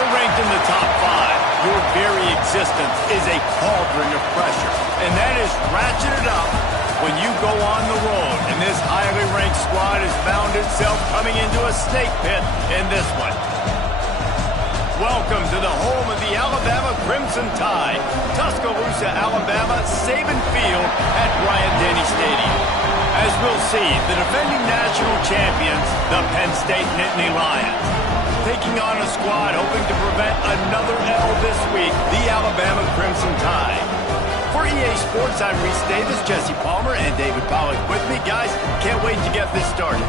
you're ranked in the top 5, your very existence is a cauldron of pressure. And that is ratcheted up when you go on the road. And this highly ranked squad has found itself coming into a snake pit in this one. Welcome to the home of the Alabama Crimson Tide, Tuscaloosa, Alabama, Saban Field at Bryant-Denny Stadium. As we'll see, the defending national champions, the Penn State Nittany Lions, taking on a squad hoping to prevent another L this week, the Alabama Crimson Tide. For EA Sports, I'm Reese Davis, Jesse Palmer, and David Pollack with me. Guys, can't wait to get this started.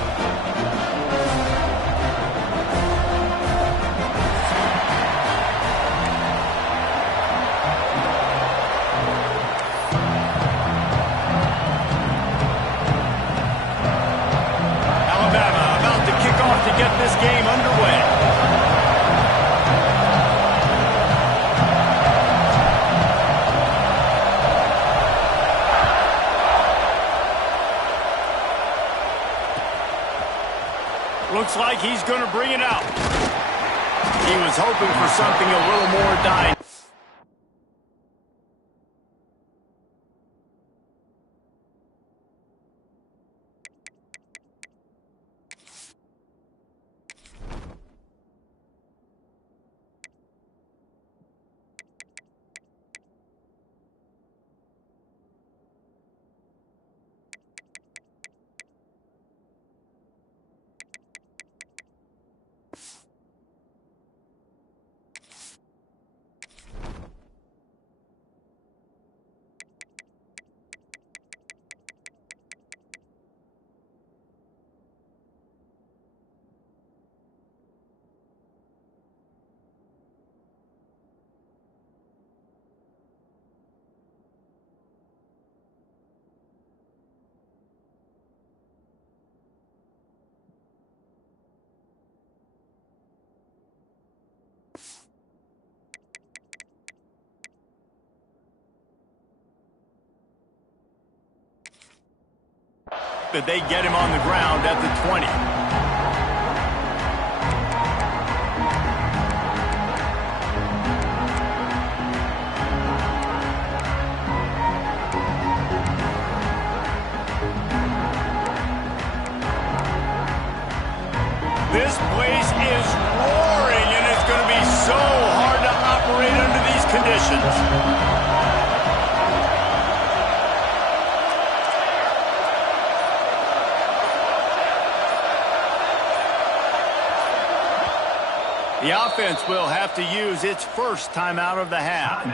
To get this game underway. Looks like he's going to bring it out. He was hoping for something a little more dynamic. That they get him on the ground at the 20. This place is roaring, and it's going to be so hard to operate under these conditions. The offense will have to use its first timeout of the half.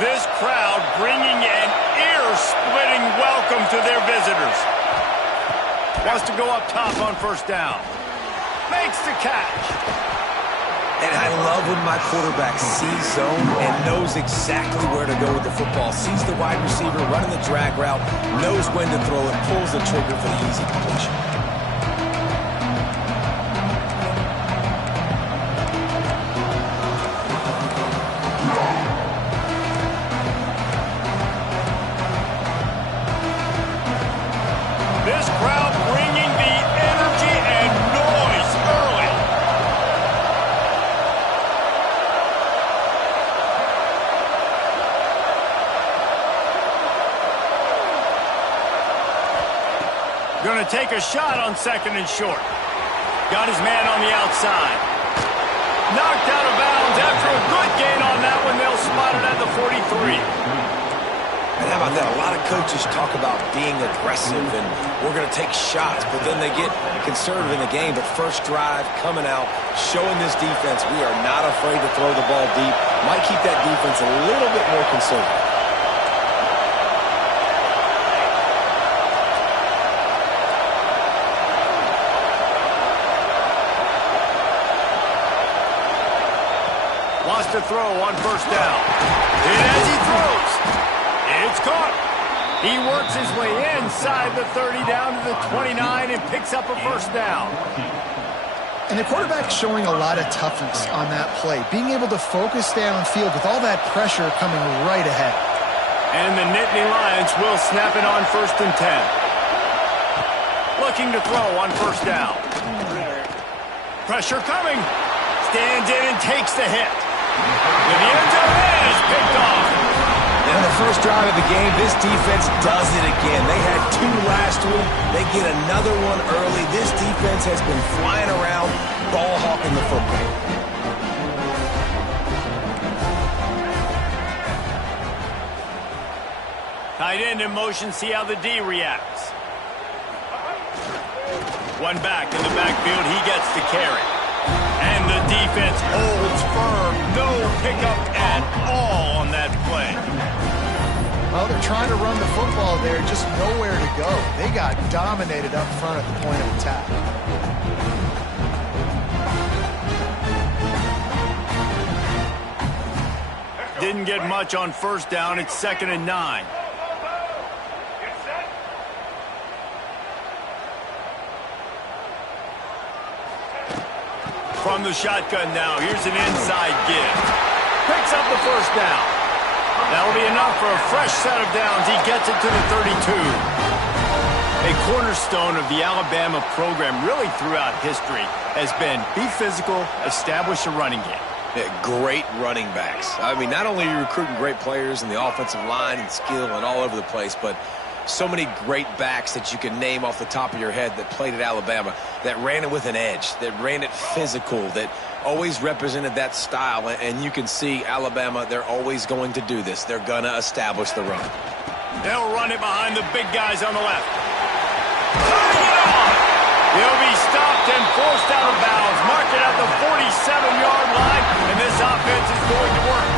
This crowd bringing an ear-splitting welcome to their visitors. Wants to go up top on first down. Makes the catch. And I love when my quarterback sees zone and knows exactly where to go with the football. Sees the wide receiver running the drag route, knows when to throw it, pulls the trigger for the easy completion. This crowd bringing the energy and noise early. Going to take a shot on second and short. Got his man on the outside. Knocked out of bounds after a good gain on that one. They'll spot it at the 43. And how about that? A lot of coaches talk about being aggressive and we're going to take shots, but then they get conservative in the game. But first drive, coming out, showing this defense we are not afraid to throw the ball deep. Might keep that defense a little bit more conservative. Wants to throw on first down. And as he throws, it's caught. He works his way inside the 30 down to the 29 and picks up a first down. And the quarterback showing a lot of toughness on that play, being able to focus downfield with all that pressure coming right ahead. And the Nittany Lions will snap it on 1st and 10. Looking to throw on 1st down. Pressure coming. Stands in and takes the hit. To the end zone is picked off. And the first drive of the game, this defense does it again. They had 2 last week. They get another one early. This defense has been flying around, ball hawking the football. Tight end in motion, see how the D reacts. One back in the backfield, he gets the carry. And the defense holds firm. No pickup at all on that play. Well, they're trying to run the football there, just nowhere to go. They got dominated up front at the point of attack. Didn't get much on 1st down. It's 2nd and 9. From the shotgun now, here's an inside give. Picks up the 1st down. That'll be enough for a fresh set of downs. He gets it to the 32. A cornerstone of the Alabama program really throughout history has been be physical, establish a running game. Yeah, great running backs. I mean, not only are you recruiting great players in the offensive line and skill and all over the place, but so many great backs that you can name off the top of your head that played at Alabama, that ran it with an edge, that ran it physical, that always represented that style. And you can see Alabama, they're always going to do this. They're going to establish the run. They'll run it behind the big guys on the left. Turning it on! He'll be stopped and forced out of bounds. Mark it at the 47-yard line, and this offense is going to work.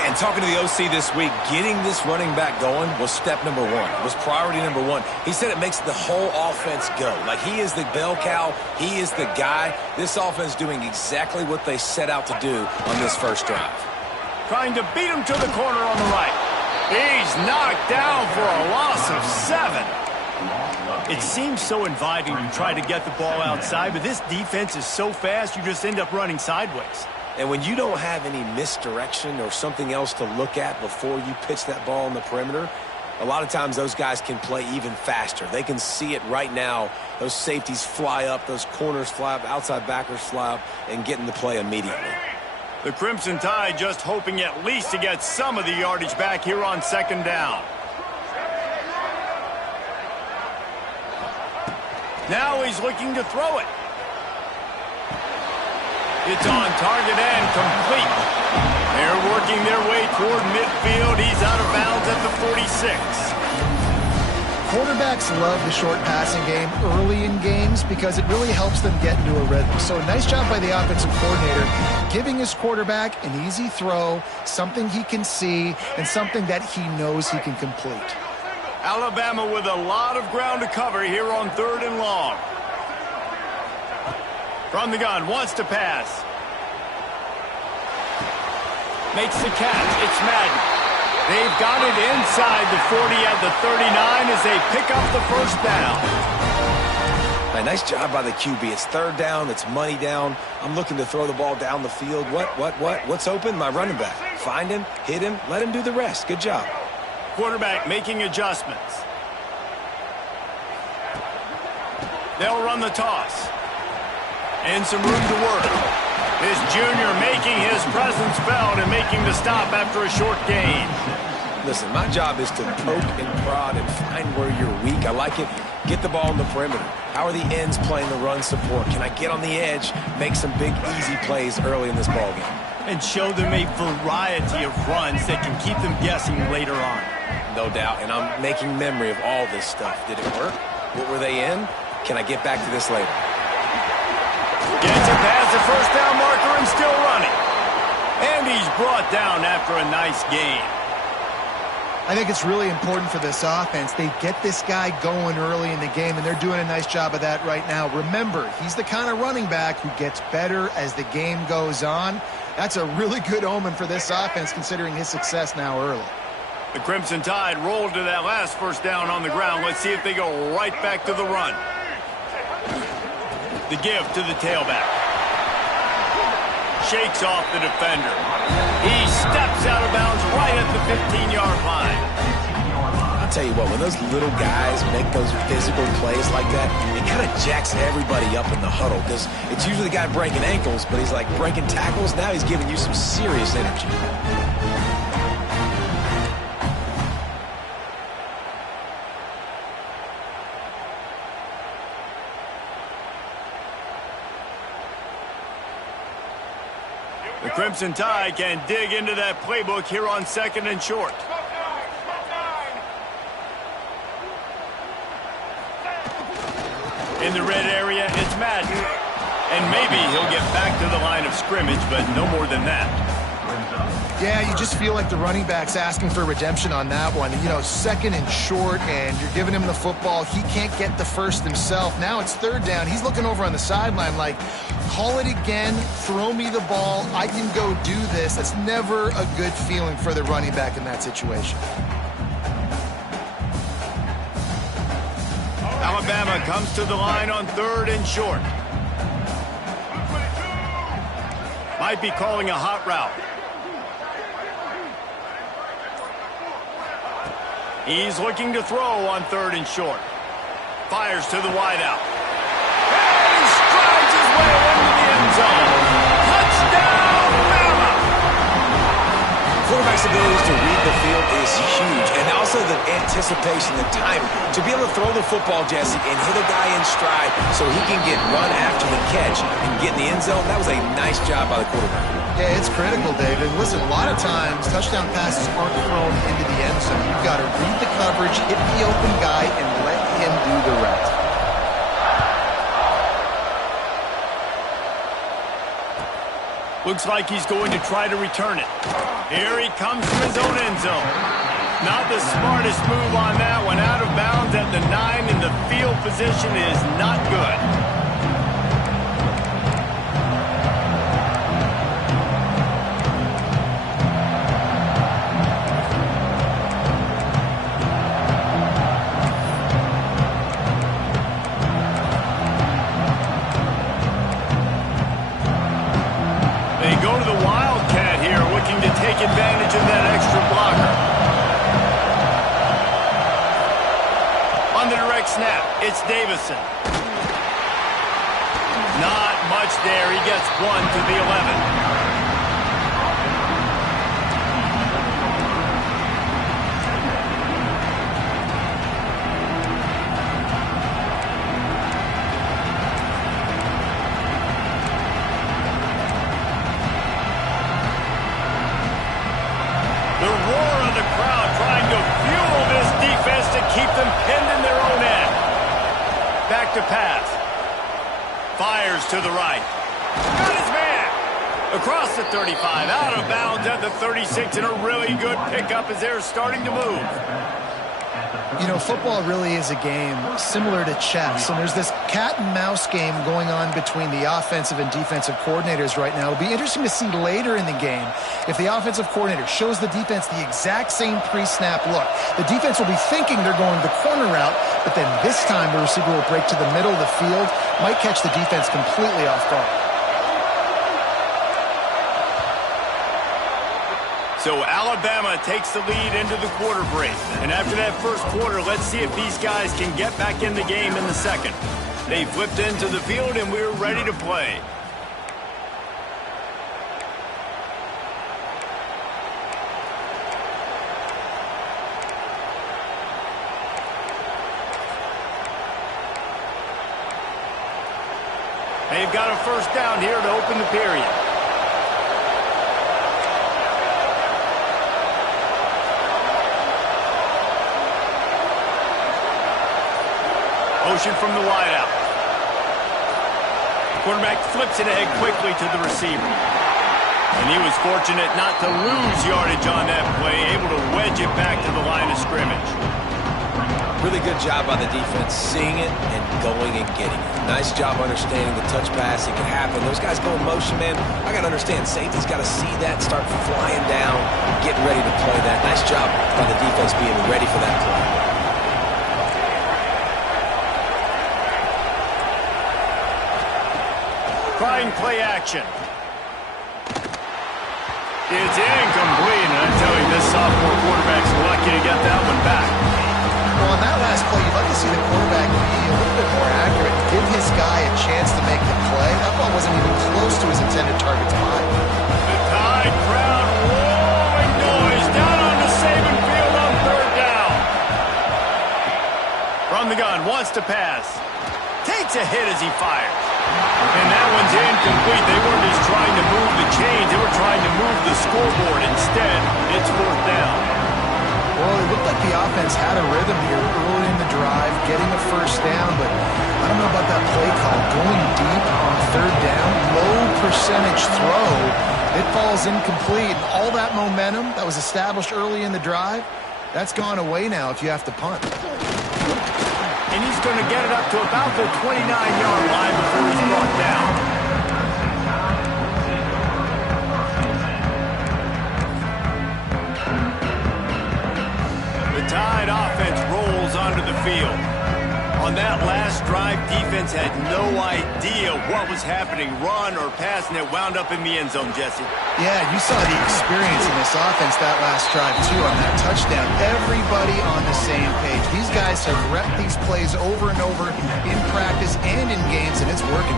And talking to the OC this week, getting this running back going was step number 1. It was priority number 1. He said it makes the whole offense go. Like, he is the bell cow. He is the guy. This offense doing exactly what they set out to do on this first drive. Trying to beat him to the corner on the right. He's knocked down for a loss of 7. It seems so inviting to try to get the ball outside, but this defense is so fast you just end up running sideways. And when you don't have any misdirection or something else to look at before you pitch that ball on the perimeter, a lot of times those guys can play even faster. They can see it right now. Those safeties fly up, those corners fly up, outside backers fly up, and get in the play immediately. The Crimson Tide just hoping at least to get some of the yardage back here on 2nd down. Now he's looking to throw it. It's on target and complete. They're working their way toward midfield. He's out of bounds at the 46. Quarterbacks love the short passing game early in games because it really helps them get into a rhythm. So a nice job by the offensive coordinator giving his quarterback an easy throw, something he can see, and something that he knows he can complete. Alabama with a lot of ground to cover here on 3rd and long. From the gun, wants to pass. Makes the catch. It's Madden. They've got it inside the 40 at the 39 as they pick up the 1st down. A nice job by the QB. It's 3rd down. It's money down. I'm looking to throw the ball down the field. What's open? My running back. Find him, hit him, let him do the rest. Good job. Quarterback making adjustments. They'll run the toss. And some room to work. This junior making his presence felt and making the stop after a short gain. Listen, my job is to poke and prod and find where you're weak. I like it. Get the ball on the perimeter. How are the ends playing the run support? Can I get on the edge, make some big, easy plays early in this ballgame? And show them a variety of runs that can keep them guessing later on. No doubt, and I'm making memory of all this stuff. Did it work? What were they in? Can I get back to this later? Gets it past the 1st down marker and still running. And he's brought down after a nice gain. I think it's really important for this offense. They get this guy going early in the game, and they're doing a nice job of that right now. Remember, he's the kind of running back who gets better as the game goes on. That's a really good omen for this offense, considering his success now early. The Crimson Tide rolled to that last 1st down on the ground. Let's see if they go right back to the run. The give to the tailback. Shakes off the defender. He steps out of bounds right at the 15-yard line. I'll tell you what, when those little guys make those physical plays like that, it kind of jacks everybody up in the huddle because it's usually the guy breaking ankles, but he's like breaking tackles. Now he's giving you some serious energy. The Crimson Tide can dig into that playbook here on 2nd and short. In the red area, it's Madden. And maybe he'll get back to the line of scrimmage, but no more than that. Yeah, you just feel like the running back's asking for redemption on that one. You know, 2nd and short, and you're giving him the football. He can't get the first himself. Now it's 3rd down. He's looking over on the sideline like, call it again, throw me the ball, I can go do this. That's never a good feeling for the running back in that situation. Alabama comes to the line on 3rd and short. Might be calling a hot route. He's looking to throw on 3rd and short. Fires to the wideout. And he strides his way into the end zone. Touchdown, Bama! Quarterback's ability to read the field is huge, and also the anticipation, the timing. To be able to throw the football, Jesse, and hit a guy in stride so he can get run after the catch and get in the end zone, that was a nice job by the quarterback. Yeah, it's critical, David. Listen, a lot of times touchdown passes aren't thrown into the end zone. You've got to read the coverage, hit the open guy, and let him do the rest. Looks like he's going to try to return it. Here he comes from his own end zone. Not the smartest move on that one. Out of bounds at the 9, and the field position is not good. Advantage of that extra blocker. On the direct snap, it's Davison. Not much there. He gets 1 to the 11. To pass. Fires to the right. Got his man. Across the 35. Out of bounds at the 36. And a really good pickup as they're starting to move. You know, football really is a game similar to chess, and there's this cat and mouse game going on between the offensive and defensive coordinators right now. It'll be interesting to see later in the game if the offensive coordinator shows the defense the exact same pre-snap look. The defense will be thinking they're going the corner route, but then this time the receiver will break to the middle of the field, might catch the defense completely off guard. So Alabama takes the lead into the quarter break. And after that first quarter, let's see if these guys can get back in the game in the second. They flipped into the field, and we're ready to play. They've got a first down here to open the period. Motion from the wideout. Quarterback flips it ahead quickly to the receiver. And he was fortunate not to lose yardage on that play, able to wedge it back to the line of scrimmage. Really good job by the defense, seeing it and going and getting it. Nice job understanding the touch pass. It can happen. Those guys go in motion, man. I got to understand, safety's got to see that, start flying down, getting ready to play that. Nice job by the defense being ready for that play. trying play action. It's incomplete, and I tell you, this sophomore quarterback's lucky to get that one back. Well, on that last play, you'd like to see the quarterback be a little bit more accurate and give his guy a chance to make the play. That ball wasn't even close to his intended target spot. The Tide crowd rolling noise down on the Saban field on third down. From the gun, wants to pass. Takes a hit as he fires. And that one's incomplete. They weren't just trying to move the chains. They were trying to move the scoreboard. Instead, it's fourth down. Well, it looked like the offense had a rhythm here early in the drive, getting a first down, but I don't know about that play call. Going deep on third down, low percentage throw, it falls incomplete. And all that momentum that was established early in the drive, that's gone away now if you have to punt. And he's going to get it up to about the 29-yard line before he's brought down. The Tide offense rolls onto the field. On that last drive, defense had no idea what was happening, run or pass, and it wound up in the end zone, Jesse. Yeah, you saw the experience in this offense that last drive, too, on that touchdown. Everybody on the same page. These guys have repped these plays over and over in practice and in games, and it's working.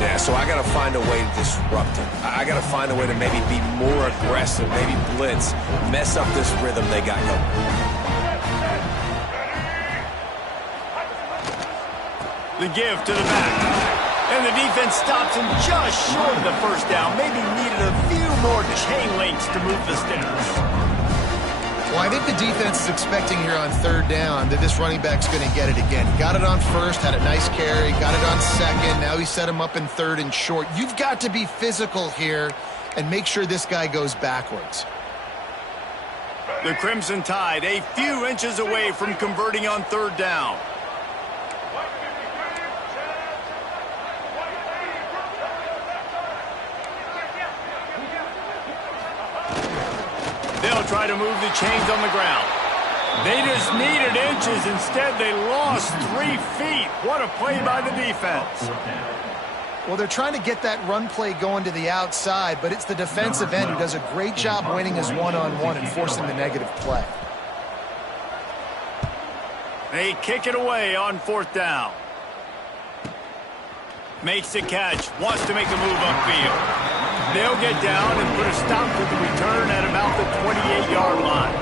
Yeah, so I got to find a way to disrupt him. I got to find a way to maybe be more aggressive, maybe blitz, mess up this rhythm they got going. The give to the back. And the defense stops him just short of the first down. Maybe needed a few more chain links to move the sticks. Well, I think the defense is expecting here on third down that this running back's going to get it again. He got it on first, had a nice carry, got it on second. Now he set him up in third and short. You've got to be physical here and make sure this guy goes backwards. The Crimson Tide a few inches away from converting on third down. They'll try to move the chains on the ground. They just needed inches. Instead, they lost 3 feet. What a play by the defense. Well, they're trying to get that run play going to the outside, but it's the defensive end who does a great job winning his one-on-one and forcing the negative play. They kick it away on fourth down. Makes the catch. Wants to make a move upfield. They'll get down and put a stop to the return at about the 28-yard line.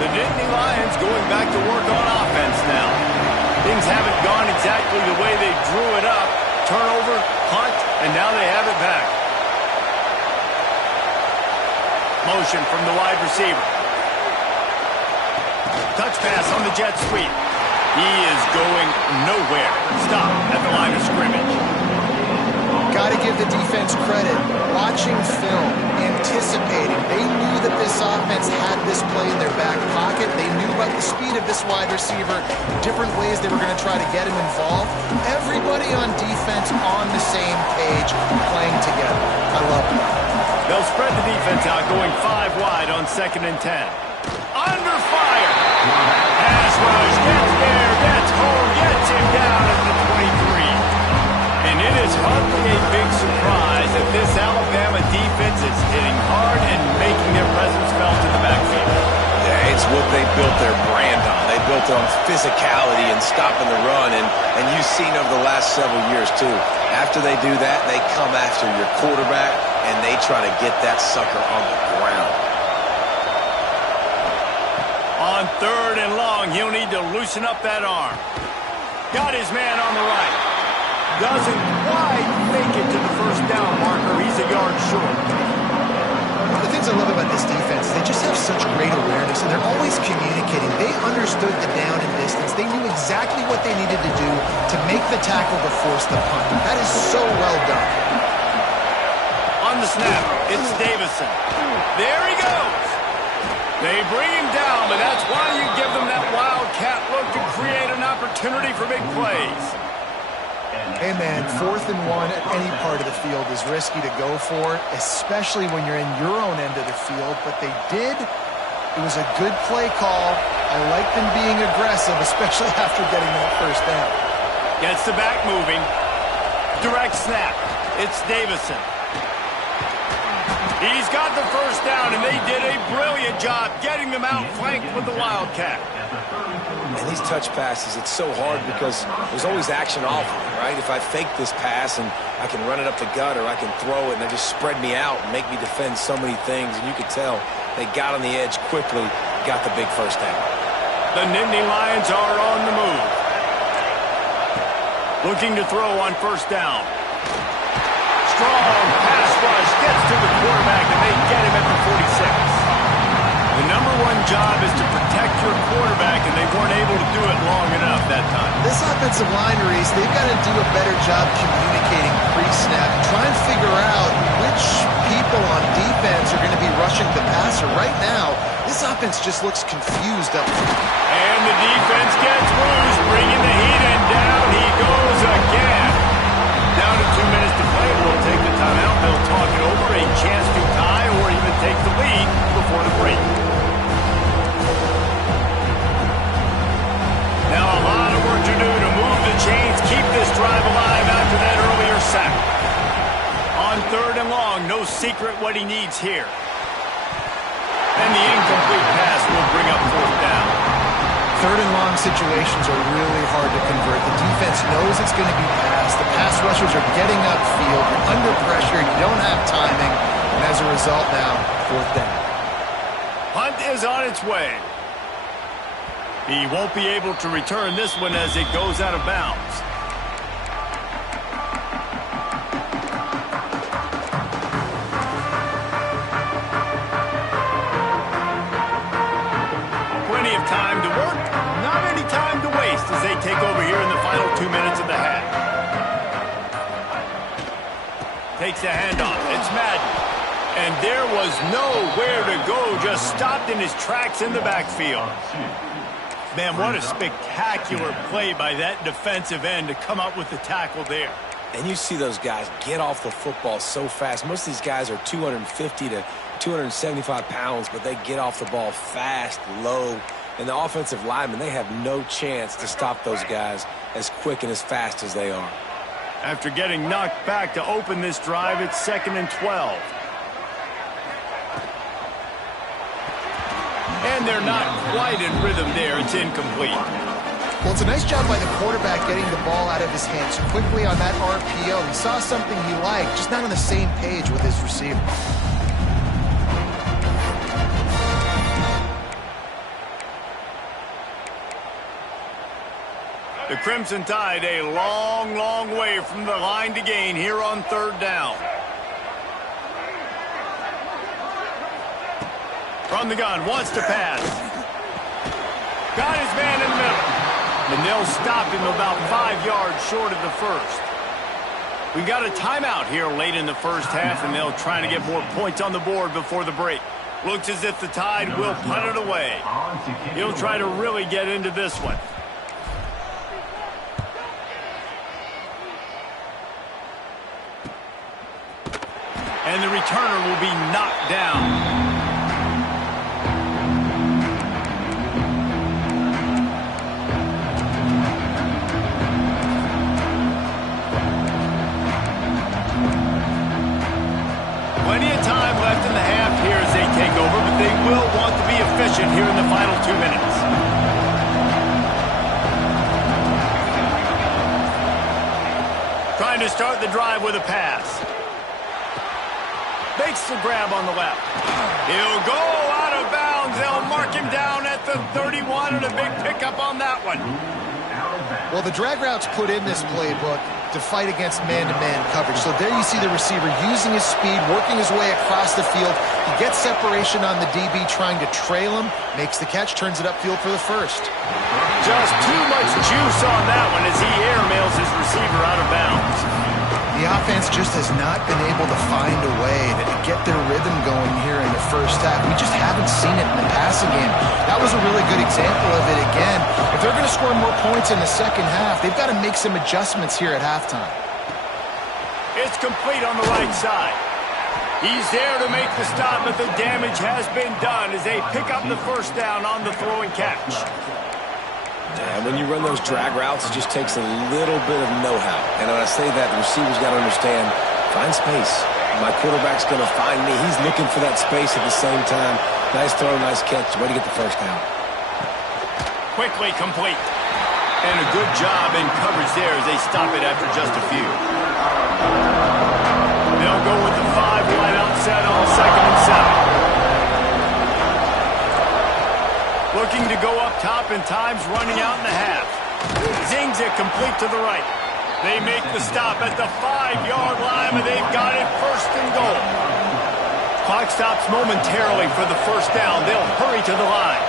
The Nittany Lions going back to work on offense now. Things haven't gone exactly the way they drew it up. Turnover, punt, and now they have it back. Motion from the wide receiver. Touch pass on the jet sweep. He is going nowhere. Stop at the line of scrimmage. Got to give the defense credit. Watching film, anticipating. They knew that this offense had this play in their back pocket. They knew about the speed of this wide receiver, different ways they were going to try to get him involved. Everybody on defense on the same page, playing together. I love it. They'll spread the defense out, going 5 wide on 2nd and 10. Under fire. Pass rush, gets there, gets home, gets him down at the 23. And it is hardly a big surprise that this Alabama defense is hitting hard and making their presence felt in the backfield. Yeah, it's what they built their brand on. They built it on physicality and stopping the run, and you've seen over the last several years, too. After they do that, they come after your quarterback, and they try to get that sucker on the ground. On 3rd and long, he'll need to loosen up that arm. Got his man on the right. Doesn't quite make it to the first down marker. He's a yard short. One of the things I love about this defense, they just have such great awareness, and they're always communicating. They understood the down and distance. They knew exactly what they needed to do to make the tackle to force the punt. That is so well done. On the snap, it's Davison. There he goes. They bring him down, but that's why you give them that wildcat look to create an opportunity for big plays. Hey, man, 4th and 1 at any part of the field is risky to go for, especially when you're in your own end of the field, but they did. It was a good play call. I like them being aggressive, especially after getting that first down. Gets the back moving. Direct snap. It's Davison. He's got the first down, and they did a brilliant job getting them out flanked with the Wildcat. And these touch passes, it's so hard because there's always action off of it, right? If I fake this pass and I can run it up the gut or I can throw it and they just spread me out and make me defend so many things, and you could tell they got on the edge quickly, got the big first down. The Nittany Lions are on the move. Looking to throw on first down. Strong pass rush gets to the quarterback, and they get him at the 46. The #1 job is to protect your quarterback, and they weren't able to do it long enough that time. This offensive line, Reese, they've got to do a better job communicating pre-snap. Try and figure out which people on defense are going to be rushing the passer. Right now, this offense just looks confused up front. And the defense gets loose, bringing the heat, and down he goes again. Down to 2 minutes to play. We'll take the timeout. They'll talk it over. A chance to tie or even take the lead before the break. Now a lot of work to do to move the chains, keep this drive alive after that earlier sack. On 3rd and long, no secret what he needs here. And the incomplete pass will bring up 4th down. 3rd and long situations are really hard to convert. The defense knows it's going to be passed. The pass rushers are getting upfield. You're under pressure. You don't have timing. And as a result now, 4th down. Punt is on its way. He won't be able to return this one as it goes out of bounds. Plenty of time to work, not any time to waste as they take over here in the final 2 minutes of the half. Takes a handoff. It's Madden. And there was nowhere to go, just stopped in his tracks in the backfield. Man, what a spectacular play by that defensive end to come up with the tackle there. And you see those guys get off the football so fast. Most of these guys are 250 to 275 pounds, but they get off the ball fast, low. And the offensive linemen, they have no chance to stop those guys as quick and as fast as they are. After getting knocked back to open this drive, it's 2nd and 12. And they're not quite in rhythm there. It's incomplete. Well, it's a nice job by the quarterback getting the ball out of his hands quickly on that RPO. He saw something he liked, just not on the same page with his receiver. The Crimson Tide a long, long way from the line to gain here on 3rd down. From the gun, wants to pass. Got his man in the middle. And they'll stop him about 5 yards short of the first. We got a timeout here late in the first half, and they'll try to get more points on the board before the break. Looks as if the Tide will punt it away. He'll try to really get into this one. And the returner will be knocked down. Plenty of time left in the half here as they take over, but they will want to be efficient here in the final 2 minutes. Trying to start the drive with a pass. Makes the grab on the left. He'll go out of bounds. They'll mark him down at the 31 and a big pickup on that one. Well, the drag routes put in this playbook to fight against man-to-man coverage. So there you see the receiver using his speed, working his way across the field. He gets separation on the DB trying to trail him, makes the catch, turns it upfield for the first. Just too much juice on that one as he airmails his receiver out of bounds. The offense just has not been able to find a way to get their rhythm going here in the first half. We just haven't seen it in the passing game. That was a really good example of it again. If they're going to score more points in the second half, they've got to make some adjustments here at halftime. It's complete on the right side. He's there to make the stop, but the damage has been done as they pick up the first down on the throw and catch. And when you run those drag routes, it just takes a little bit of know-how. And when I say that, the receiver's got to understand, find space. My quarterback's going to find me. He's looking for that space at the same time. Nice throw, nice catch. Way to get the first down. Quickly complete. And a good job in coverage there as they stop it after just a few. They'll go with the 5 wide out set on the 2nd and 7. Looking to go up top and time's running out in the half. Zings it complete to the right. They make the stop at the 5-yard line, and they've got it 1st and goal. Clock stops momentarily for the first down. They'll hurry to the line.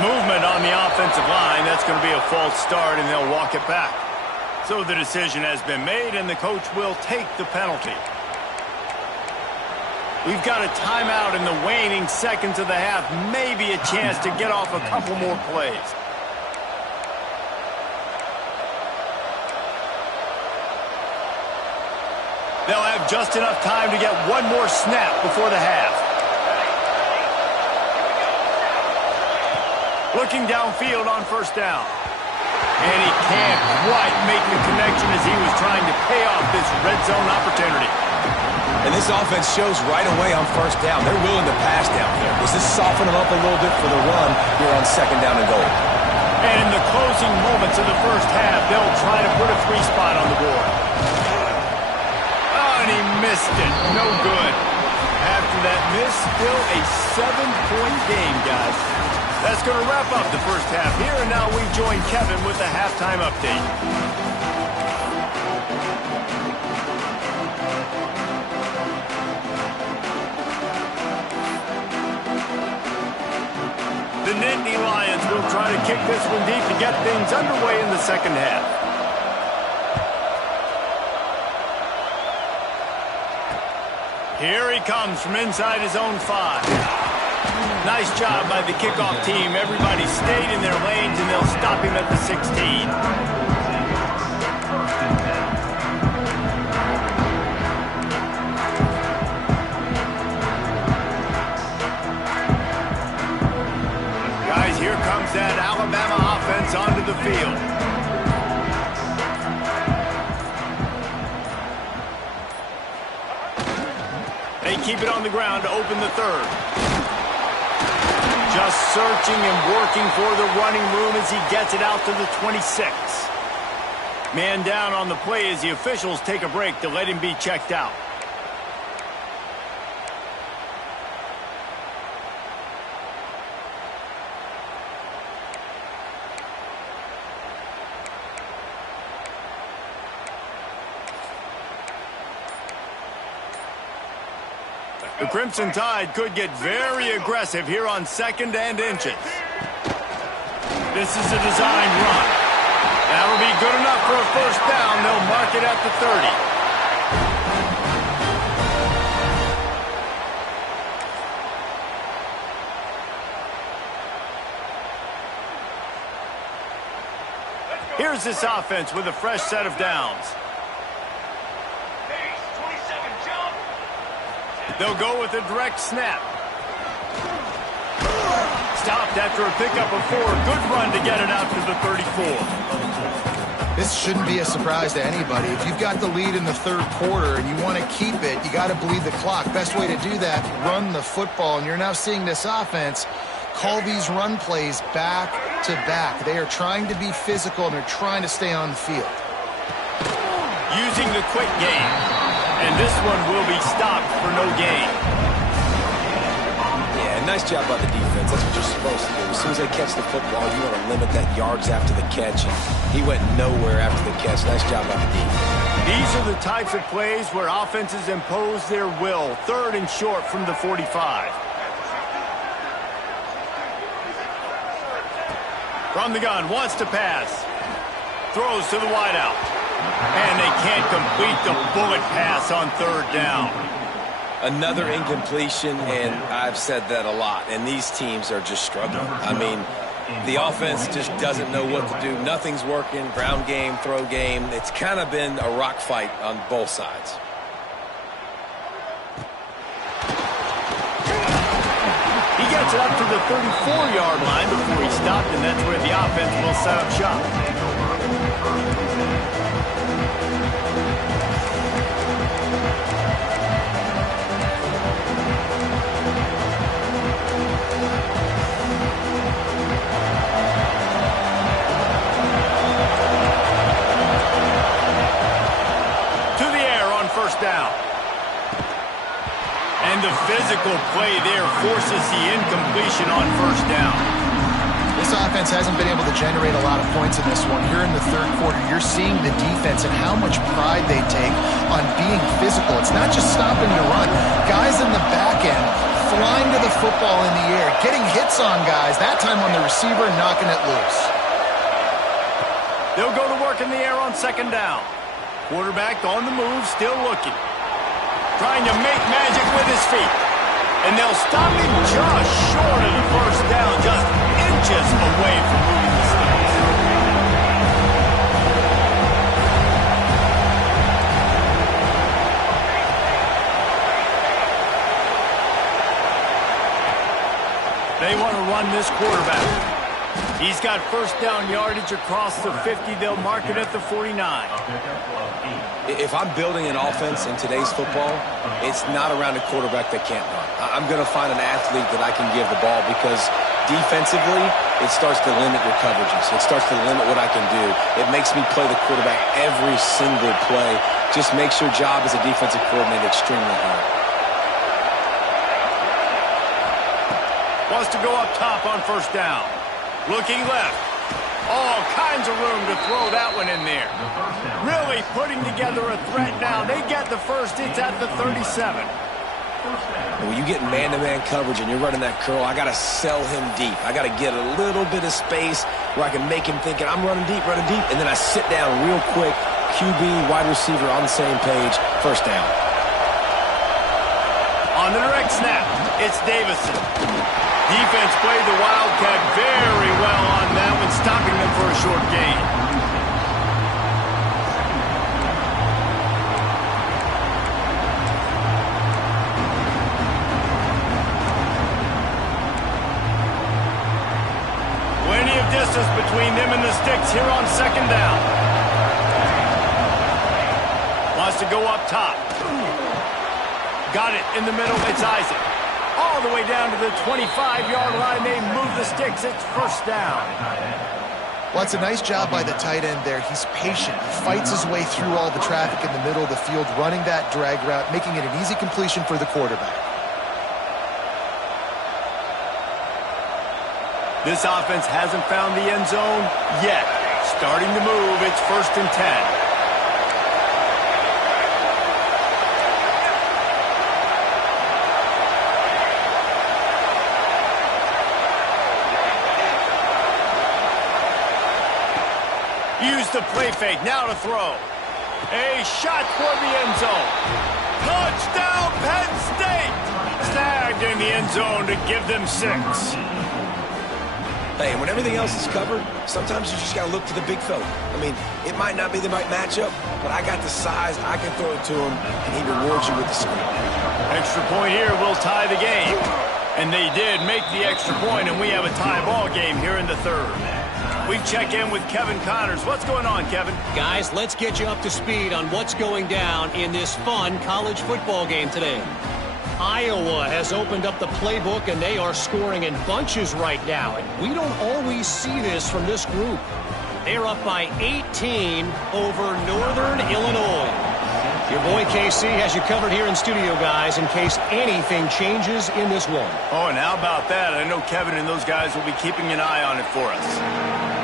Movement on the offensive line. That's going to be a false start, and they'll walk it back. So the decision has been made, and the coach will take the penalty. We've got a timeout in the waning seconds of the half. Maybe a chance to get off a couple more plays. They'll have just enough time to get one more snap before the half. Looking downfield on first down. And he can't quite make the connection as he was trying to pay off this red zone opportunity. And this offense shows right away on first down. They're willing to pass down here. Does this soften them up a little bit for the run here on 2nd down and goal? And in the closing moments of the first half, they'll try to put a 3-spot on the board. Oh, and he missed it. No good. After that miss, still a 7-point game, guys. That's going to wrap up the first half here, and now we join Kevin with the halftime update. The Nittany Lions will try to kick this one deep to get things underway in the second half. Here he comes from inside his own 5. Nice job by the kickoff team. Everybody stayed in their lanes, and they'll stop him at the 16. Guys, here comes that Alabama offense onto the field. They keep it on the ground to open the 3rd. Just searching and working for the running room as he gets it out to the 26. Man down on the play as the officials take a break to let him be checked out. The Crimson Tide could get very aggressive here on 2nd and inches. This is a designed run. That'll be good enough for a first down. They'll mark it at the 30. Here's this offense with a fresh set of downs. They'll go with a direct snap. Stopped after a pickup of 4. Good run to get it out to the 34. This shouldn't be a surprise to anybody. If you've got the lead in the 3rd quarter and you want to keep it, you got to bleed the clock. Best way to do that, run the football. And you're now seeing this offense call these run plays back to back. They are trying to be physical, and they're trying to stay on the field. Using the quick game. And this one will be stopped for no gain. Yeah, nice job by the defense. That's what you're supposed to do. As soon as they catch the football, you want to limit that yards after the catch. And he went nowhere after the catch. Nice job by the defense. These are the types of plays where offenses impose their will. 3rd and short from the 45. From the gun, wants to pass. Throws to the wideout. And they can't complete the bullet pass on 3rd down. Another incompletion, and I've said that a lot, and these teams are just struggling. I mean, the offense just doesn't know what to do. Nothing's working, ground game, throw game. It's kind of been a rock fight on both sides. He gets it up to the 34-yard line before he stopped, and that's where the offense will set up shop. Down. And the physical play there forces the incompletion on first down. This offense hasn't been able to generate a lot of points in this one. Here in the third quarter, you're seeing the defense and how much pride they take on being physical. It's not just stopping the run. Guys in the back end flying to the football in the air, getting hits on guys, that time on the receiver, knocking it loose. They'll go to work in the air on second down. Quarterback on the move, still looking. Trying to make magic with his feet. And they'll stop him just short of the first down, just inches away from moving the sticks. They want to run this quarterback. He's got first down yardage across the 50. They'll mark it at the 49. If I'm building an offense in today's football, it's not around a quarterback that can't run. I'm going to find an athlete that I can give the ball because defensively, it starts to limit your coverages. It starts to limit what I can do. It makes me play the quarterback every single play. Just makes your job as a defensive coordinator extremely hard. Wants to go up top on first down. Looking left. All kinds of room to throw that one in there. Really putting together a threat now. They get the first. It's at the 37. When you get man-to-man coverage and you're running that curl, I got to sell him deep. I got to get a little bit of space where I can make him think I'm running deep, and then I sit down real quick. QB, wide receiver on the same page. First down. On the direct snap, it's Davison. Defense played the Wildcat very well on that one, stopping them for a short gain. Plenty of distance between them and the sticks here on second down. Wants to go up top. Got it in the middle. It's Isaac. All the way down to the 25-yard line. They move the sticks. It's first down. Well, it's a nice job by the tight end there. He's patient. He fights his way through all the traffic in the middle of the field, running that drag route, making it an easy completion for the quarterback. This offense hasn't found the end zone yet. Starting to move. It's first and 10. Use the play fake, now to throw. A shot toward the end zone. Touchdown, Penn State! Snagged in the end zone to give them 6. Hey, when everything else is covered, sometimes you just got to look to the big fella. I mean, it might not be the right matchup, but I got the size, I can throw it to him, and he rewards you with the skill. Extra point here will tie the game. And they did make the extra point, and we have a tie ball game here in the third. We check in with Kevin Connors. What's going on, Kevin? Guys, let's get you up to speed on what's going down in this fun college football game today. Iowa has opened up the playbook, and they are scoring in bunches right now. And we don't always see this from this group. They're up by 18 over Northern Illinois. Your boy KC has you covered here in studio, guys, in case anything changes in this one. Oh, and how about that? I know Kevin and those guys will be keeping an eye on it for us.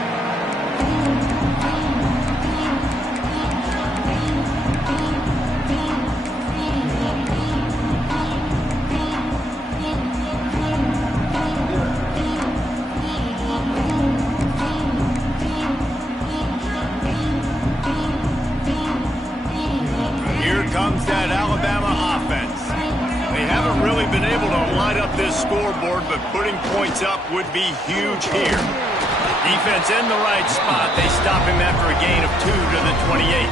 Comes that Alabama offense. scoreboard, but putting points up would be huge here. Defense in the right spot. They stop him after a gain of 2 to the 28.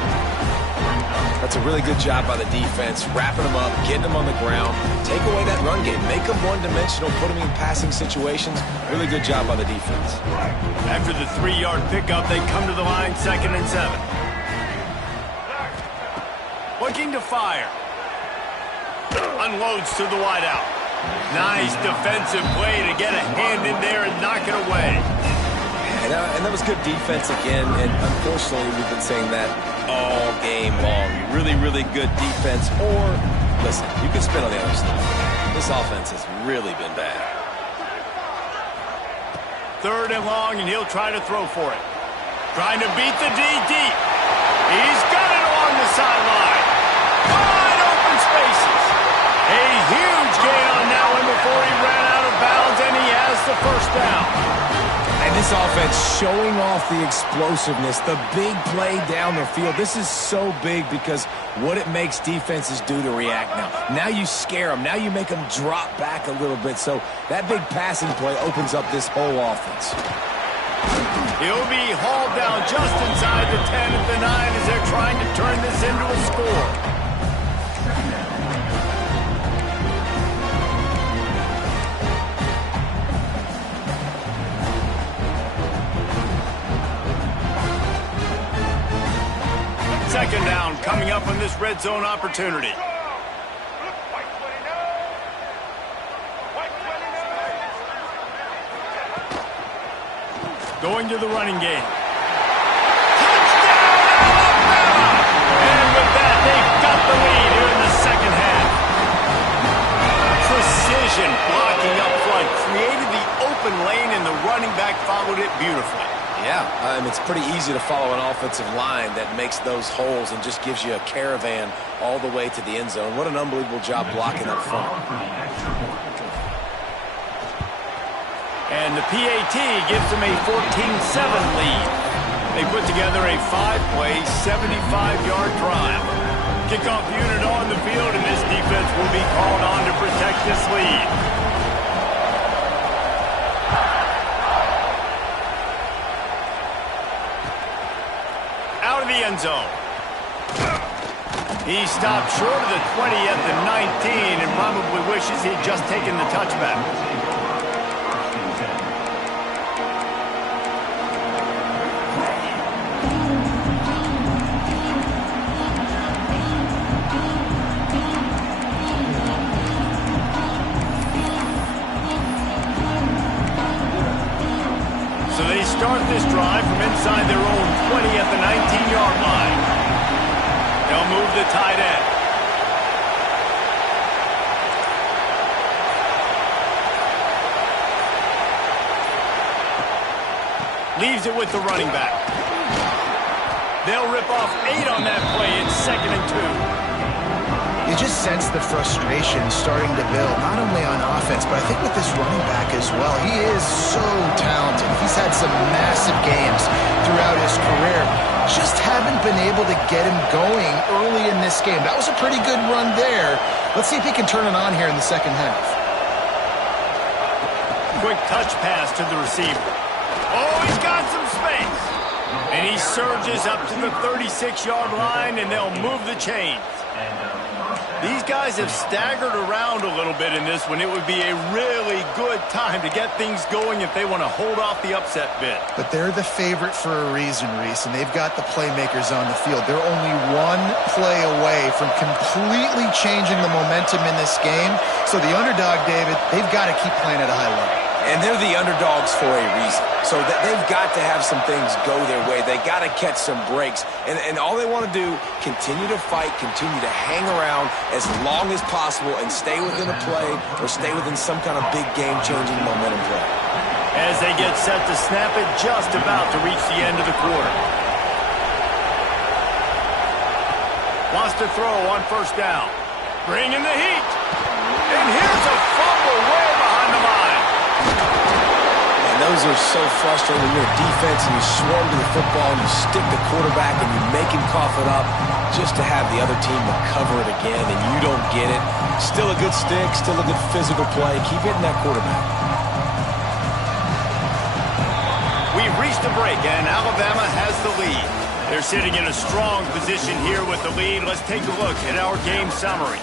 That's a really good job by the defense, wrapping him up, getting him on the ground, take away that run game, make him one-dimensional, put him in passing situations. Really good job by the defense. After the 3-yard pickup, they come to the line, 2nd and 7. Looking to fire. Unloads to the wideout. Nice defensive play to get a hand in there and knock it away. And that was good defense again, and unfortunately, we've been saying that all game long. Really, really good defense. Or, listen, you can spin on the other side. This offense has really been bad. 3rd and long, and he'll try to throw for it. Trying to beat the D deep. He's got it along the sideline. Wide open spaces. A huge gain on that one before he ran out of bounds, and he has the 1st down. And this offense showing off the explosiveness, the big play down the field. This is so big because what it makes defenses do to react now. Now you scare them. Now you make them drop back a little bit. So that big passing play opens up this whole offense. He'll be hauled down just inside the 10 at the 9 as they're trying to turn this into a score. Second down coming up on this red zone opportunity. Going to the running game. Touchdown, Alabama! And with that, they've got the lead here in the second half. Precision blocking up front created the open lane, and the running back followed it beautifully. Yeah, it's pretty easy to follow an offensive line that makes those holes and just gives you a caravan all the way to the end zone. What an unbelievable job blocking up front. And the PAT gives them a 14-7 lead. They put together a 5-play, 75-yard drive. Kickoff unit on the field, and this defense will be called on to protect this lead. Out of the end zone. He stopped short of the 20 at the 19 and probably wishes he'd just taken the touchback. So they start this drive from inside their own 20 at the 19-yard line. They'll move the tight end. Leaves it with the running back. They'll rip off 8 on that play. It's 2nd and 2. You just sense the frustration starting to build, not only on offense, but I think with this running back as well. He is so talented. He's had some massive games throughout his career. Just haven't been able to get him going early in this game. That was a pretty good run there. Let's see if he can turn it on here in the second half. Quick touch pass to the receiver. Oh, he's got some space. And he surges up to the 36-yard line, and they'll move the chains. These guys have staggered around a little bit in this one. It would be a really good time to get things going if they want to hold off the upset bid. But they're the favorite for a reason, Reese, and they've got the playmakers on the field. They're only one play away from completely changing the momentum in this game. So the underdog, David, they've got to keep playing at a high level. And they're the underdogs for a reason. So they've got to have some things go their way. They got to catch some breaks. And all they want to do, continue to fight, continue to hang around as long as possible and stay within a play or stay within some kind of big game-changing momentum play. As they get set to snap it, just about to reach the end of the quarter. Wants to throw on 1st down. Bringing the heat. And here's a fumble way behind the line. And those are so frustrating when you're a defense and you swarm to the football and you stick the quarterback and you make him cough it up just to have the other team recover it again and you don't get it. Still a good stick, still a good physical play. Keep hitting that quarterback. We've reached the break, and Alabama has the lead. They're sitting in a strong position here with the lead. Let's take a look at our game summary.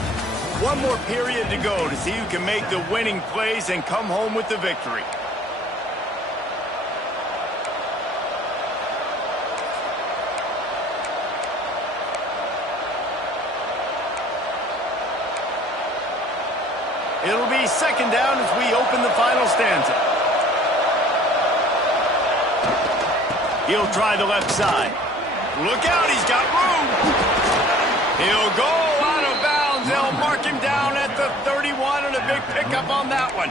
One more period to go to see who can make the winning plays and come home with the victory. It'll be second down as we open the final stanza. He'll try the left side. Look out, he's got room. He'll go out of bounds. They'll mark him down at the 31 and a big pickup on that one.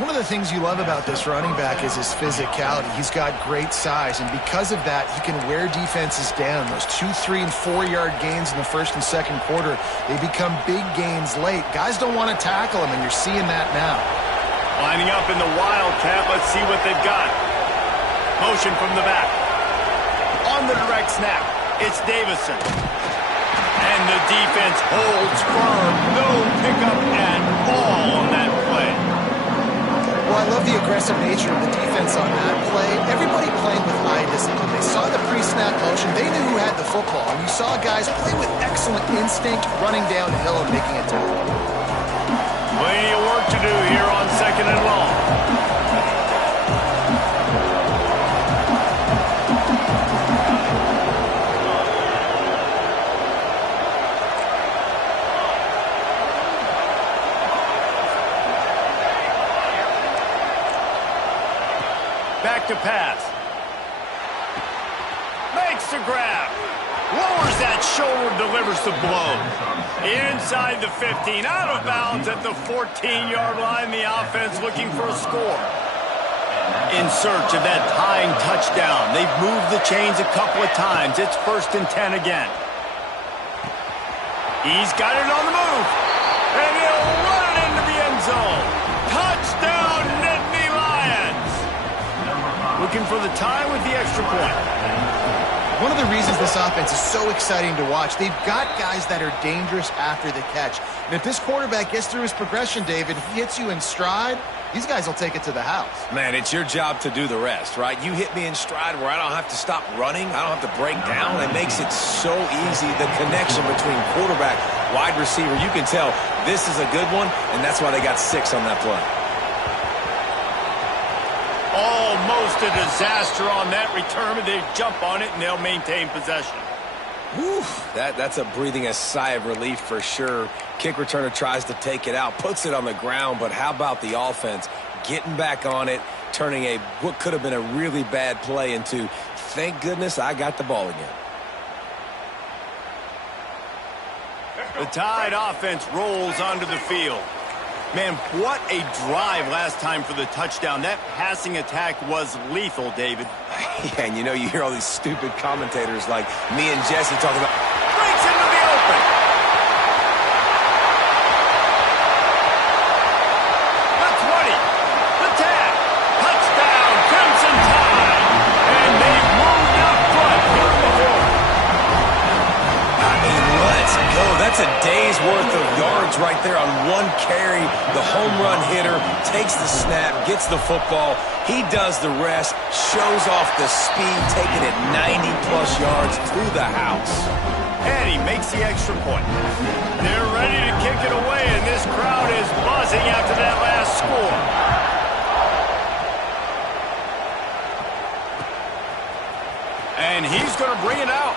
One of the things you love about this running back is his physicality. He's got great size, and because of that, he can wear defenses down. Those 2, 3, and 4-yard gains in the first and second quarter, they become big gains late. Guys don't want to tackle him, and you're seeing that now. Lining up in the Wildcat, let's see what they've got. Motion from the back. On the direct snap, it's Davison. And the defense holds firm. No pickup at all on that play. Well, I love the aggressive nature of the defense on that play. Everybody playing with eye discipline. They saw the pre-snap motion. They knew who had the football. And you saw guys play with excellent instinct, running downhill and making a tackle. Plenty of work to do here on second and long. Back to pass. Makes the grab. Lowers that shoulder, delivers the blow. Inside the 15, out of bounds at the 14-yard line. The offense looking for a score. In search of that tying touchdown. They've moved the chains a couple of times. It's 1st and 10 again. He's got it on the move. And he'll run it into the end zone. Touchdown, Nittany Lions. Looking for the tie with the extra point. One of the reasons this offense is so exciting to watch, they've got guys that are dangerous after the catch. And if this quarterback gets through his progression, David, if he hits you in stride, these guys will take it to the house. Man, it's your job to do the rest, right? You hit me in stride where I don't have to stop running. I don't have to break down. It makes it so easy. The connection between quarterback, wide receiver, you can tell this is a good one, and that's why they got 6 on that play. Almost a disaster on that return, but they jump on it and they'll maintain possession. Whew, that's a breathing a sigh of relief for sure. Kick returner tries to take it out, puts it on the ground, but how about the offense getting back on it, turning what could have been a really bad play into, thank goodness I got the ball again. The Tide offense rolls onto the field. Man, what a drive last time for the touchdown. That passing attack was lethal, David. Yeah, and you know, you hear all these stupid commentators like me and Jesse talking about... Breaks into the open. The 20. The tag. Touchdown, Crimson Tide. And they've moved up front here in the fourth. I mean, let's go. That's a day's worth of yards right there on one carry. The home run hitter takes the snap, gets the football. He does the rest, shows off the speed, taking it 90-plus yards to the house. And he makes the extra point. They're ready to kick it away, and this crowd is buzzing after that last score. And he's going to bring it out.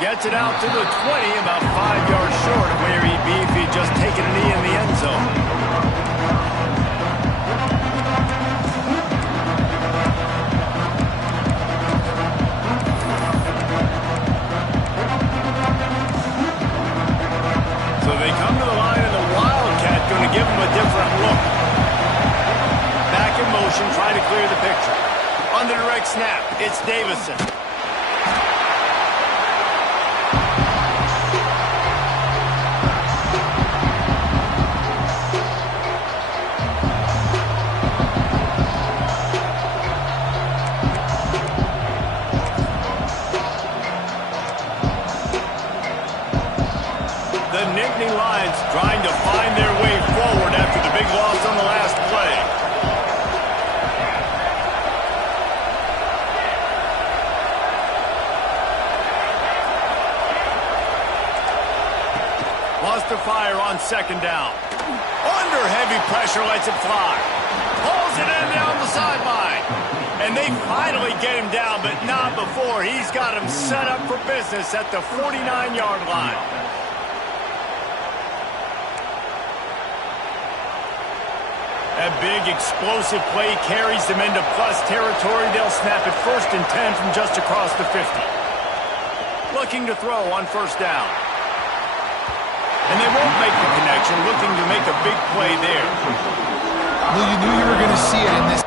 Gets it out to the 20, about 5 yards short of where he'd be if he'd just taken a knee in the end zone. So they come to the line, and the Wildcat going to give him a different look. Back in motion, trying to clear the picture. On the direct snap, it's Davison. Nittany Lions trying to find their way forward after the big loss on the last play. Lost to fire on second down. Under heavy pressure, lets it fly. Pulls it in down the sideline. And they finally get him down, but not before. He's got him set up for business at the 49-yard line. That big explosive play carries them into plus territory. They'll snap it 1st and 10 from just across the 50. Looking to throw on first down. And they won't make the connection, looking to make a big play there. Well, you knew you were going to see it in this.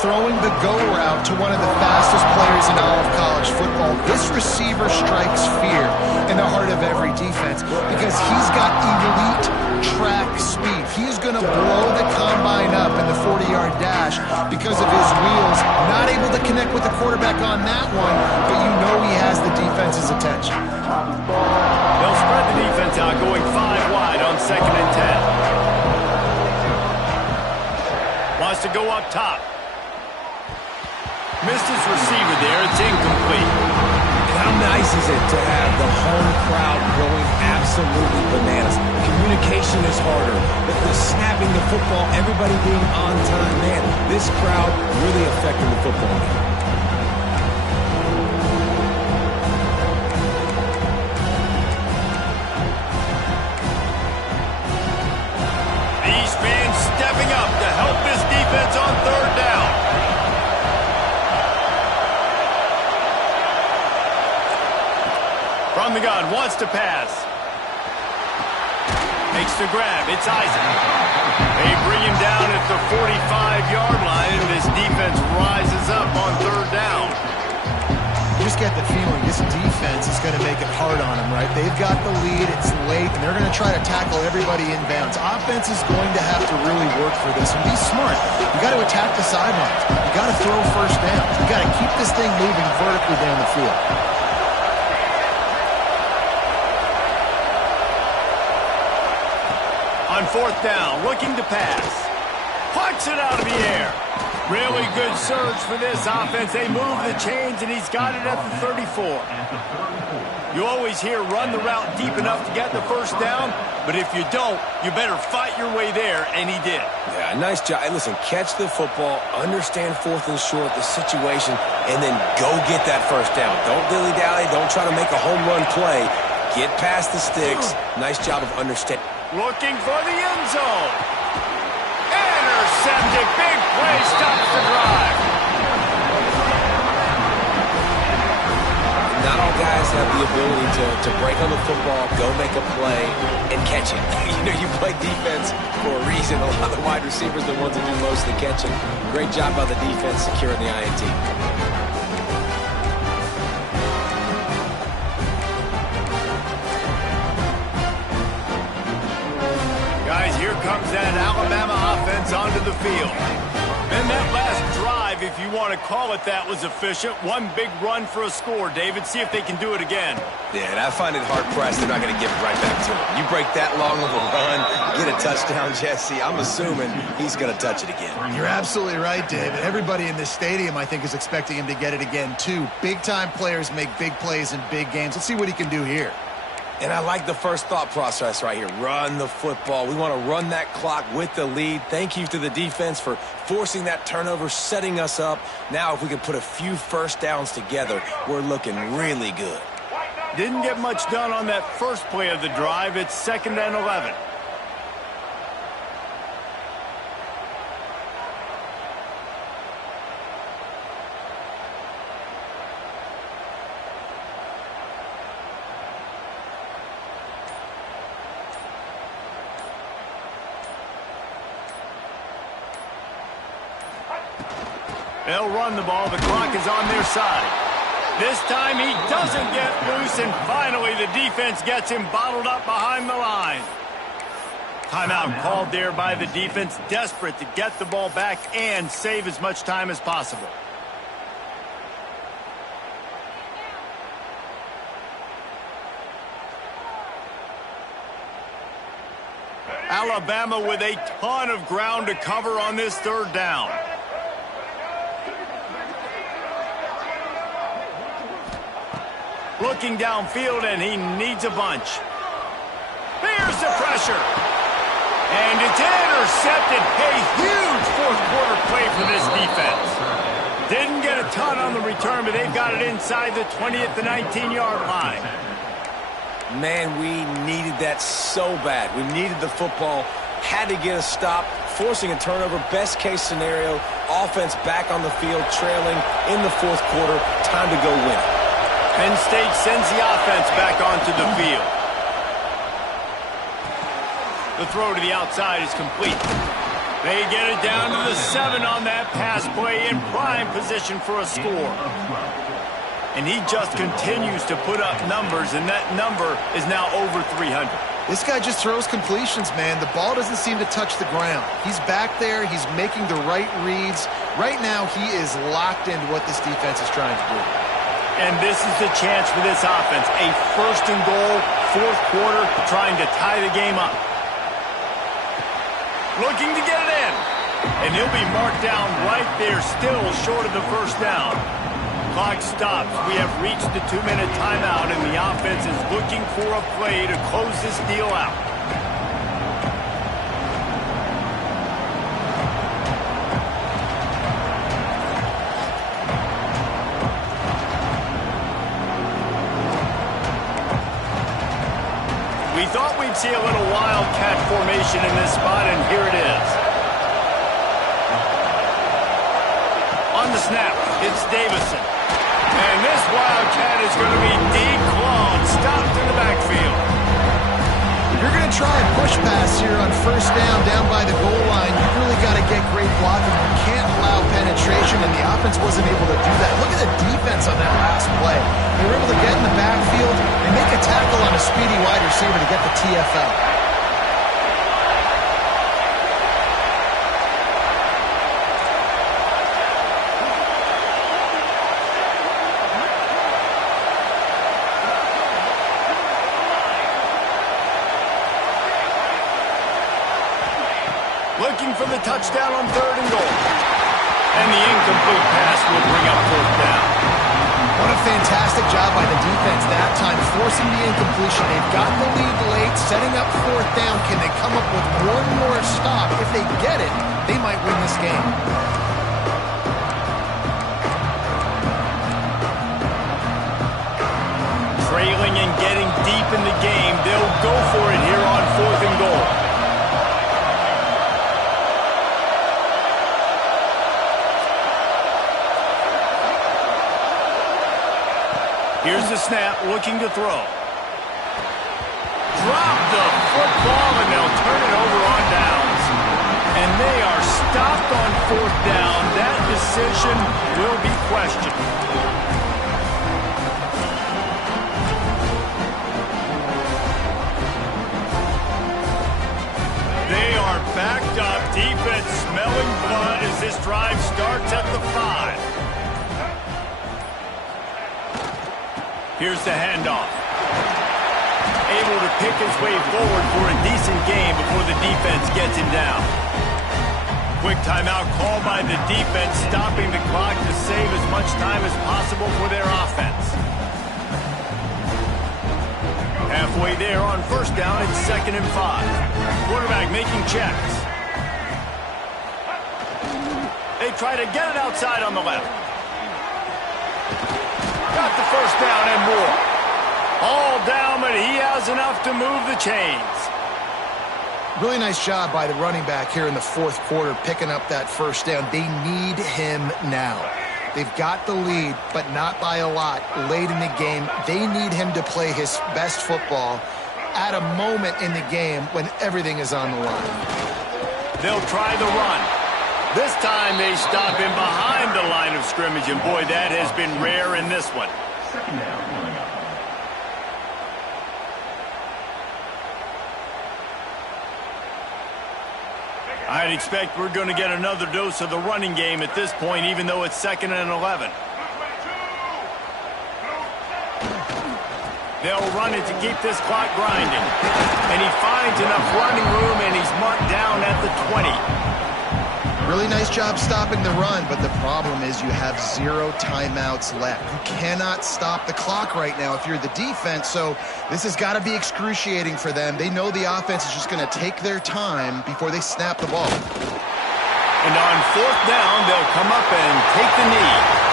Throwing the go route to one of the fastest players in all of college football. This receiver strikes fear in the heart of every defense because he's got elite track speed. He's going to blow the combine up in the 40-yard dash because of his wheels. Not able to connect with the quarterback on that one, but you know he has the defense's attention. They'll spread the defense out, going 5 wide on 2nd and 10. Wants to go up top. Missed his receiver there. It's incomplete. And how nice is it to have the home crowd going absolutely bananas? Communication is harder, but the snapping the football, everybody being on time, man, this crowd really affecting the football game. These fans stepping up to help this defense on 3rd down. From the gun, wants to pass. Makes the grab. It's Isaac. They bring him down at the 45-yard line, and this defense rises up on 3rd down. You just get the feeling this defense is going to make it hard on them, right? They've got the lead, it's late, and they're going to try to tackle everybody inbounds. Offense is going to have to really work for this and be smart. You got to attack the sidelines. You got to throw first down. You got to keep this thing moving vertically down the field. On 4th down, looking to pass. Pucks it out of the air. Really good surge for this offense. They move the chains, and he's got it at the 34. You always hear run the route deep enough to get the first down, but if you don't, you better fight your way there, and he did. Yeah, nice job. Hey, listen, catch the football, understand 4th and short, the situation, and then go get that first down. Don't dilly-dally. Don't try to make a home run play. Get past the sticks. Nice job of understanding. Looking for the end zone. Intercepted. Big play. Stops the drive. Not all guys have the ability to break on the football, go make a play, and catch it. You know, you play defense for a reason. A lot of the wide receivers are the ones that do most of the catching. Great job by the defense securing the INT. Guys, here comes that Alabama offense onto the field. And that last drive, if you want to call it that, was efficient. One big run for a score, David. See if they can do it again. Yeah, and I find it hard-pressed they're not going to give it right back to him. You break that long of a run, get a touchdown, Jesse, I'm assuming he's going to touch it again. You're absolutely right, David. Everybody in this stadium, I think, is expecting him to get it again, too. Big-time players make big plays in big games. Let's see what he can do here. And I like the first thought process right here. Run the football. We want to run that clock with the lead. Thank you to the defense for forcing that turnover, setting us up. Now if we can put a few first downs together, we're looking really good. Didn't get much done on that first play of the drive. It's 2nd and 11. They'll run the ball. The clock is on their side. This time he doesn't get loose, and finally the defense gets him bottled up behind the line. Timeout called there by the defense, desperate to get the ball back and save as much time as possible. Alabama with a ton of ground to cover on this 3rd down. Looking downfield, and he needs a bunch. There's the pressure. And it's intercepted. A huge 4th quarter play for this defense. Didn't get a ton on the return, but they've got it inside the 20 at the 19-yard line. Man, we needed that so bad. We needed the football, had to get a stop, forcing a turnover. Best case scenario, offense back on the field, trailing in the 4th quarter. Time to go win it. Penn State sends the offense back onto the field. The throw to the outside is complete. They get it down to the 7 on that pass play, in prime position for a score. And he just continues to put up numbers, and that number is now over 300. This guy just throws completions, man. The ball doesn't seem to touch the ground. He's back there. He's making the right reads. Right now, he is locked into what this defense is trying to do. And this is the chance for this offense. A 1st and goal, 4th quarter, trying to tie the game up. Looking to get it in. And he'll be marked down right there, still short of the 1st down. Clock stops. We have reached the 2-minute timeout, and the offense is looking for a play to close this deal out. We thought we'd see a little wildcat formation in this spot, and here it is. On the snap, it's Davison. And this wildcat is going to be declawed, stopped in the backfield. If you're going to try a push pass here on 1st down by the goal line, you've really got to get great blocking. You can't allow penetration, and the offense wasn't able to do that. Look at the defense on that last play. They were able to get in the backfield and make a tackle on a speedy wide receiver to get the TFL. Looking for the touchdown on 3rd and goal. And the incomplete pass will bring up 4th down. What a fantastic job by the defense that time, forcing the incompletion. They've got the lead late, setting up 4th down. Can they come up with one more stop? If they get it, they might win this game. Trailing and getting deep in the game, they'll go for it here on 4th and goal. Here's the snap, looking to throw. Drop the football, and they'll turn it over on downs. And they are stopped on 4th down. That decision will be questioned. They are backed up. Defense smelling blood as this drive starts at the 5. Here's the handoff. Able to pick his way forward for a decent game before the defense gets him down. Quick timeout called by the defense, stopping the clock to save as much time as possible for their offense. Halfway there on first down, it's 2nd and 5. Quarterback making checks. They try to get it outside on the left. Got the first down and more. All down, but he has enough to move the chains. Really nice job by the running back here in the fourth quarter, picking up that first down. They need him now. They've got the lead, but not by a lot late in the game. They need him to play his best football at a moment in the game when everything is on the line. They'll try the run. This time they stop him behind the line of scrimmage, and boy, that has been rare in this one. Second down coming up. I'd expect we're going to get another dose of the running game at this point, even though it's 2nd and 11. They'll run it to keep this clock grinding. And he finds enough running room, and he's marked down at the 20. Really nice job stopping the run, but the problem is you have 0 timeouts left. You cannot stop the clock right now if you're the defense, so this has got to be excruciating for them. They know the offense is just going to take their time before they snap the ball. And on 4th down, they'll come up and take the knee.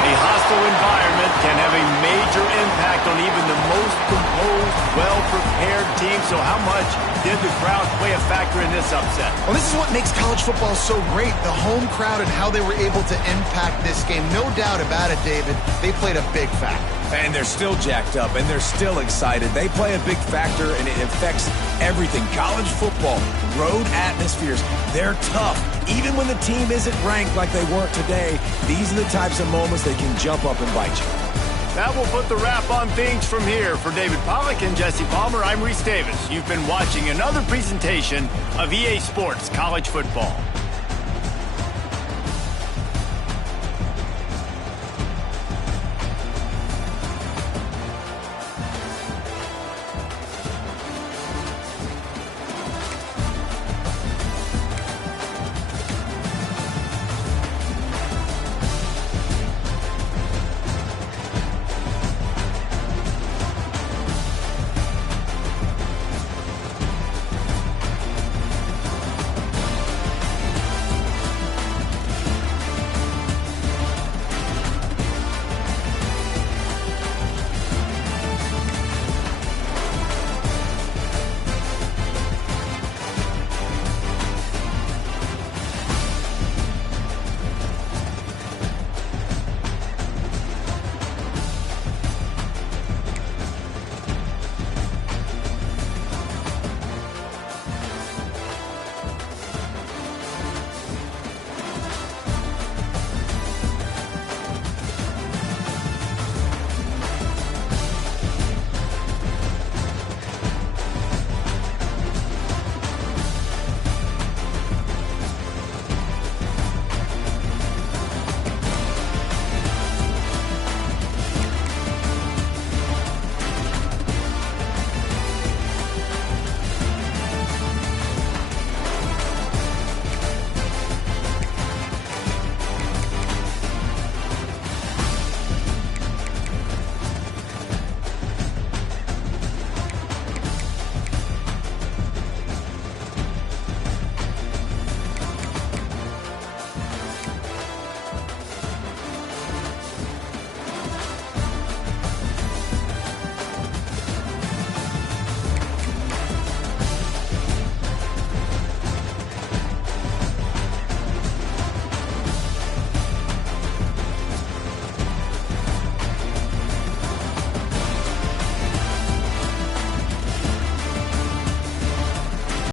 A hostile environment can have a major impact on even the most composed, well-prepared team. So how much did the crowd play a factor in this upset? Well, this is what makes college football so great, the home crowd and how they were able to impact this game. No doubt about it, David. They played a big factor. And they're still jacked up, and they're still excited. They play a big factor, and it affects everything. College football, road atmospheres, they're tough. Even when the team isn't ranked like they weren't today, these are the types of moments they can jump up and bite you. That will put the wrap on things from here. For David Pollack and Jesse Palmer, I'm Reese Davis. You've been watching another presentation of EA Sports College Football.